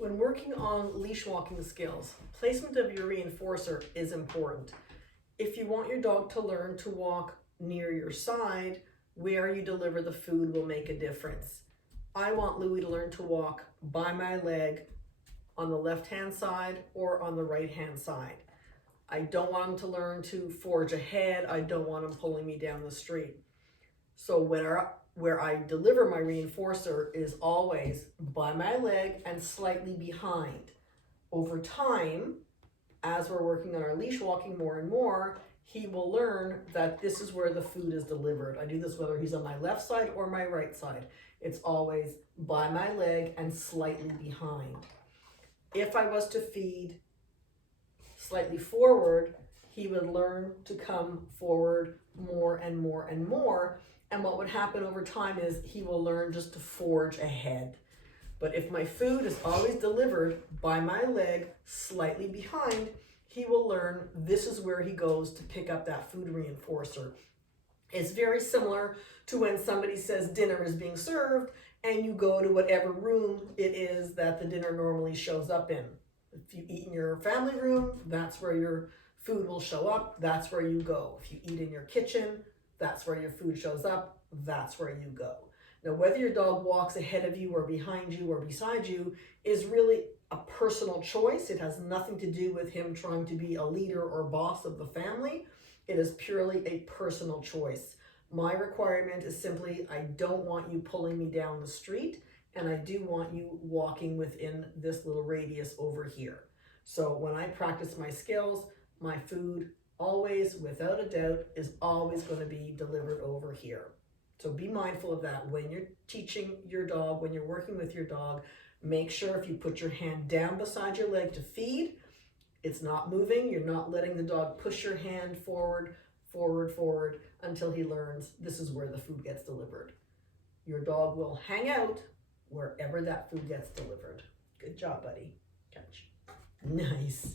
When working on leash walking skills, placement of your reinforcer is important. If you want your dog to learn to walk near your side, where you deliver the food will make a difference. I want Louie to learn to walk by my leg on the left-hand side or on the right-hand side. I don't want him to learn to forge ahead. I don't want him pulling me down the street. So where I deliver my reinforcer is always by my leg and slightly behind. Over time, as we're working on our leash walking more and more, he will learn that this is where the food is delivered. I do this whether he's on my left side or my right side. It's always by my leg and slightly behind. If I was to feed slightly forward, he would learn to come forward more and more and more. And what would happen over time is he will learn just to forge ahead. But if my food is always delivered by my leg, slightly behind, he will learn this is where he goes to pick up that food reinforcer. It's very similar to when somebody says dinner is being served and you go to whatever room it is that the dinner normally shows up in. If you eat in your family room, that's where your food will show up. That's where you go. If you eat in your kitchen, that's where your food shows up. That's where you go. Now, whether your dog walks ahead of you or behind you or beside you is really a personal choice. It has nothing to do with him trying to be a leader or boss of the family. It is purely a personal choice. My requirement is simply, I don't want you pulling me down the street, and I do want you walking within this little radius over here. So when I practice my skills, my food always, without a doubt, is always going to be delivered over here. So be mindful of that when you're teaching your dog, when you're working with your dog. Make sure if you put your hand down beside your leg to feed, it's not moving. You're not letting the dog push your hand forward, forward, forward until he learns this is where the food gets delivered. Your dog will hang out wherever that food gets delivered. Good job, buddy. Catch. Nice.